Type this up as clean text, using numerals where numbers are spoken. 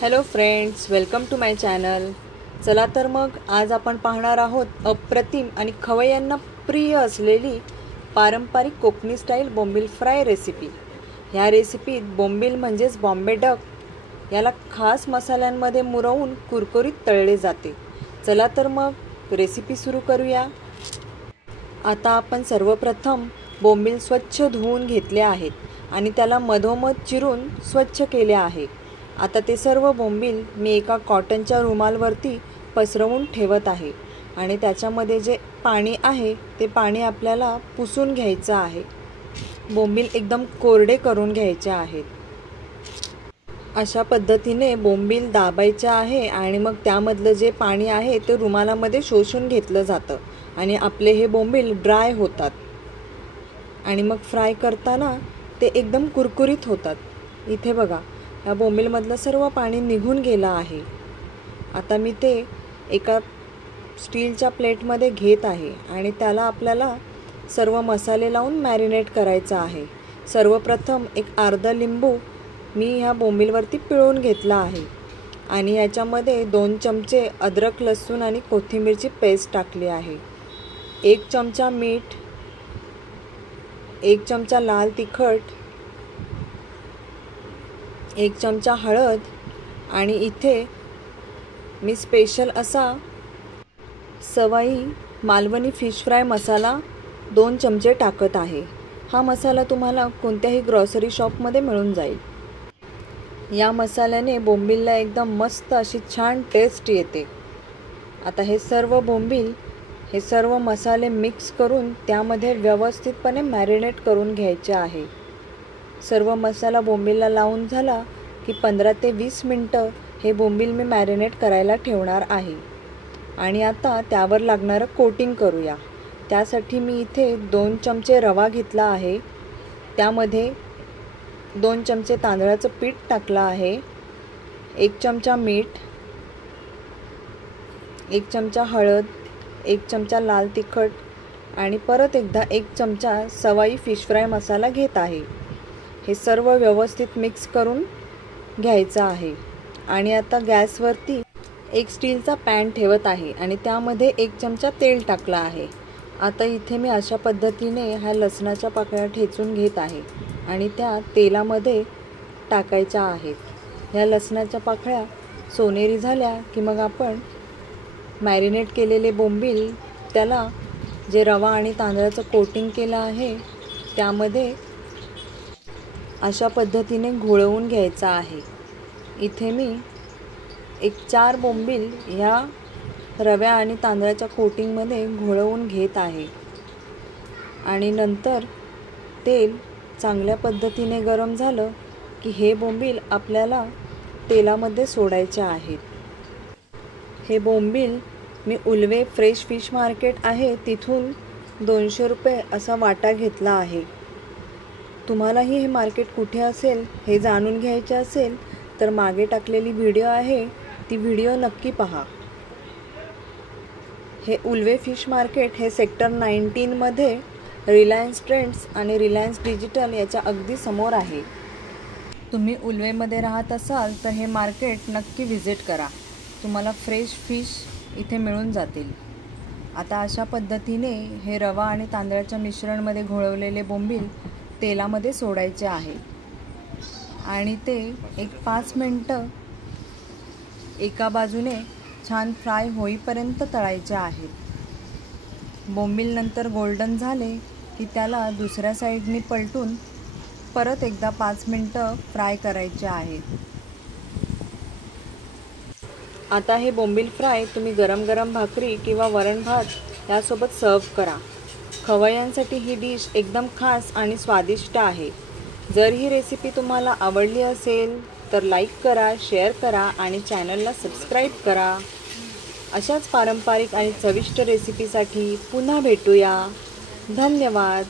Hello friends, welcome to my channel. चला तर मग आज आपण पाहणार आहोत अप्रतिम आणि खवय्यांना प्रिय असलेली पारंपरिक कोकणी स्टाईल बोंबील फ्राय रेसिपी। ह्या रेसिपीत बोंबील म्हणजेच बॉम्बे डक याला खास मसाल्यांमध्ये मुरवून कुरकुरीत तळले जाते। चला तर मग रेसिपी सुरू करूया। आता आपण सर्वप्रथम बोंबील स्वच्छ धुवून घेतले आहेत आणि त्याला मधोमध चिरून स्वच्छ केले आहे। आता ते सर्व बोंबील मी एका कॉटनच्या रुमालवरती पसरवून ठेवत आहे आणि त्याच्यामध्ये जे पाणी आहे ते पाणी आपल्याला पुसून घ्यायचं आहे। बोंबील एकदम कोरडे करून घ्यायचे आहेत। अशा पद्धतीने बोंबील दाबायचे आहे आणि मग त्यामधलं जे पाणी आहे ते रुमालामध्ये शोषून घेतलं जातं आणि आपले हे बोंबील ड्राय होतात आणि मग फ्राय करताना ते एकदम कुरकुरीत होतात। इथे बघा, या बोंबीलमधलं सर्व पाणी निघून गेलं आहे। आता मी ते एका स्टीलच्या प्लेटमध्ये घेत आहे आणि त्याला आपल्याला सर्व मसाले लावून मॅरिनेट करायचं आहे। सर्वप्रथम एक अर्धा लिंबू मी ह्या बोंबीलवरती पिळून घेतला आहे आणि याच्यामध्ये 2 चमचे अद्रक लसूण आणि कोथिंबीरची पेस्ट टाकली आहे। 1 चमचा मीठ, 1 चमचा लाल तिखट, 1 चमचा हळद आणि इथे मी स्पेशल असा सवाई मालवणी फिश फ्राय मसाला 2 चमचे टाकत आहे। हा मसाला तुम्हाला कोणत्याही ग्रॉसरी शॉपमध्ये मिळून जाईल। या मसाल्याने बोंबीलला एकदम मस्त अशी छान टेस्ट येते। आता हे सर्व मसाले मिक्स करून त्यामध्ये व्यवस्थितपणे मॅरिनेट करून घ्यायचे आहे। सर्व मसाला बोंबीलला लावून झाला की 15 ते 20 मिनटं हे बोंबील मी मॅरिनेट करायला ठेवणार आहे आणि आता त्यावर लागणारं कोटिंग करूया। त्यासाठी मी इथे 2 चमचे रवा घेतला आहे, त्यामध्ये 2 चमचे तांदळाचं पीठ टाकलं आहे, 1 चमचा मीठ, 1 चमचा हळद, 1 चमचा लाल तिखट आणि परत एकदा 1 चमचा सवाई फिश फ्राय मसाला घेत आहे। हे सर्व व्यवस्थित मिक्स करून घ्यायचं आहे आणि आता गॅसवरती एक स्टीलचा पॅन ठेवत आहे आणि त्यामध्ये 1 चमचा तेल टाकला आहे। आता इथे मी अशा पद्धतीने ह्या लसणाच्या पाकळ्या ठेचून घेत आहे आणि त्या तेलामध्ये टाकायच्या आहेत। ह्या लसणाच्या पाकळ्या सोनेरी झाल्या की मग आपण मॅरिनेट केलेले बोंबील त्याला जे रवा आणि तांदळाचं कोटिंग केलं आहे त्यामध्ये अशा पद्धतीने घोळवून घ्यायचा आहे। इथे मी 4 बोंबील ह्या रव्या आणि तांदळाच्या कोटिंगमध्ये घोळवून घेत आहे आणि नंतर तेल चांगल्या पद्धतीने गरम झालं की हे बोंबील आपल्याला तेलामध्ये सोडायचे आहेत। हे बोंबील मी उल्वे फ्रेश फिश मार्केट आहे तिथून 200 रुपये असा वाटा घेतला आहे। तुम्हालाही हे मार्केट कुठे असेल हे जाणून घ्यायचे असेल तर मागे टाकलेली व्हिडिओ आहे ती व्हिडिओ नक्की पहा। हे उल्वे फिश मार्केट हे सेक्टर 19 मध्ये रिलायन्स ट्रेंड्स आणि रिलायन्स डिजिटल याच्या अगदी समोर आहे। तुम्ही उल्वेमध्ये राहत असाल तर हे मार्केट नक्की व्हिजिट करा, तुम्हाला फ्रेश फिश इथे मिळून जातील। आता अशा पद्धतीने हे रवा आणि तांदळाच्या मिश्रणमध्ये घोळवलेले बोंबील तेलामध्ये सोडायचे आहे आणि ते 5 मिनटं एका बाजूने छान फ्राय होईपर्यंत तळायचे आहेत। बोंबील नंतर गोल्डन झाले की त्याला दुसऱ्या साईडनी पलटून परत एकदा 5 मिनटं फ्राय करायचे आहेत। आता हे बोंबील फ्राय तुम्ही गरम गरम भाकरी किंवा वरण भात यासोबत सर्व करा। खवय्यांसाठी ही डिश एकदम खास आणि स्वादिष्ट आहे। जर ही रेसिपी तुम्हाला आवडली असेल तर लाईक करा, शेअर करा आणि चॅनलला सबस्क्राईब करा। अशाच पारंपरिक आणि चविष्ट रेसिपीसाठी पुन्हा भेटूया। धन्यवाद।